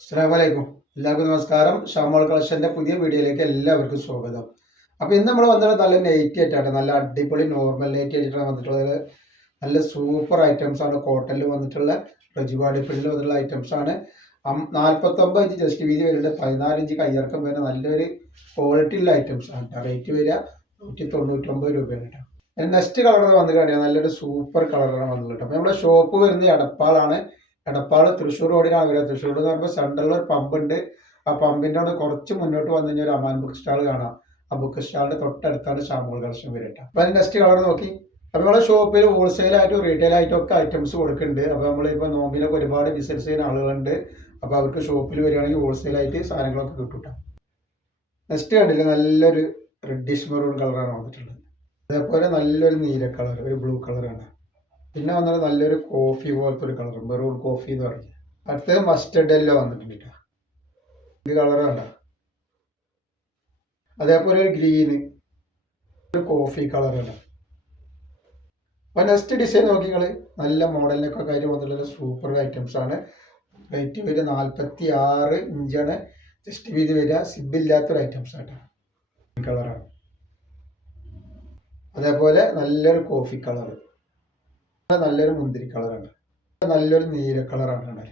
അസ്സലാമു അലൈക്കും. എല്ലാവർക്കും നമസ്കാരം. ഷാമോൾ കളക്ഷൻ്റെ പുതിയ വീഡിയോയിലേക്ക് എല്ലാവർക്കും സ്വാഗതം. അപ്പോൾ ഇന്ന് നമ്മൾ വന്നത് നല്ല നൈറ്റി ആയിട്ടാണ്, നല്ല അടിപൊളി നോർമൽ നൈറ്റി ആയിട്ടാണ് വന്നിട്ടുള്ളത്. നല്ല സൂപ്പർ ഐറ്റംസ് ആണ് കോട്ടണിൽ വന്നിട്ടുള്ള റജിബാഡി പ്രിന്റിൽ വന്നിട്ടുള്ള ഐറ്റംസ് ആണ്. 49 ഇഞ്ച് ജസ്റ്റ് വീതി വരുന്നുണ്ട്, 14 ഇഞ്ച് കയ്യിറക്കം വരുന്ന നല്ലൊരു ക്വാളിറ്റി ഉള്ള ഐറ്റംസ് ആണ്. റേറ്റ് വരിക 199 രൂപയാണ് കേട്ടോ. നെക്സ്റ്റ് കളർ വന്നിട്ട് നല്ലൊരു സൂപ്പർ കളറാണ് വന്നിട്ട്. അപ്പോൾ നമ്മുടെ ഷോപ്പ് വരുന്നത് എടപ്പാളാണ്. എടപ്പാള് തൃശ്ശൂർ റോഡിനാണ് വരിക. തൃശ്ശൂർ എന്ന് പറയുമ്പോൾ സെൻട്രലിൽ ഒരു പമ്പ് ഉണ്ട്. ആ പമ്പിൻ്റെ അവിടെ കുറച്ച് മുന്നോട്ട് വന്നു കഴിഞ്ഞാൽ ഒരു അമാൻ ബുക്ക് സ്റ്റാൾ കാണാം. ആ ബുക്ക് സ്റ്റാളിന്റെ തൊട്ടടുത്താണ് ഷാമോൾ കളക്ഷൻ വരട്ടെ. അപ്പോൾ അതിന് നെക്സ്റ്റ് കളർ നോക്കി. അപ്പോൾ നമ്മളെ ഷോപ്പിൽ ഹോൾസെയിലായിട്ടും റീറ്റെയിൽ ആയിട്ടും ഒക്കെ ഐറ്റംസ് കൊടുക്കുന്നുണ്ട്. അപ്പോൾ നമ്മളിപ്പോൾ നോമ്പിലൊക്കെ ഒരുപാട് ബിസിനസ് ചെയ്യുന്ന ആളുകളുണ്ട്. അപ്പോൾ അവർക്ക് ഷോപ്പിൽ വരികയാണെങ്കിൽ ഹോൾസെയിലായിട്ട് സാധനങ്ങളൊക്കെ കിട്ടും. നെക്സ്റ്റ് കണ്ടില്ല, നല്ലൊരു റെഡിഷ് മെറൂൺ കളറാണ് വന്നിട്ടുള്ളത്. അതേപോലെ നല്ലൊരു നീല കളർ, ഒരു ബ്ലൂ കളറാണ്. പിന്നെ വന്നത് നല്ലൊരു കോഫി പോലത്തെ ഒരു കളർ, മെറൂൺ കോഫി എന്ന് പറയും. അടുത്തത് മസ്റ്റർഡ് യെല്ലോ വന്നിട്ടുണ്ട് കേട്ടോ. ഇത് കളർ കണ്ട. അതേപോലെ ഒരു ഗ്രീന്, ഒരു കോഫി കളറാണ്. അപ്പോൾ നെക്സ്റ്റ് ഡിസൈൻ നോക്കി നിങ്ങൾ, നല്ല മോഡലിനൊക്കെ കാര്യം വന്നിട്ടുള്ള സൂപ്പർ ഐറ്റംസ് ആണ്. റേറ്റ് വരിക 46 ഇഞ്ചാണ് ജസ്റ്റ് വീതി വരിക. സിബില്ലാത്തൊരു ഐറ്റംസ് ആണ്, കളറാണ്. അതേപോലെ നല്ലൊരു കോഫി കളർ, നല്ലൊരു മുന്തിരി കളറാണ്, നല്ലൊരു നീല കളറാണ്.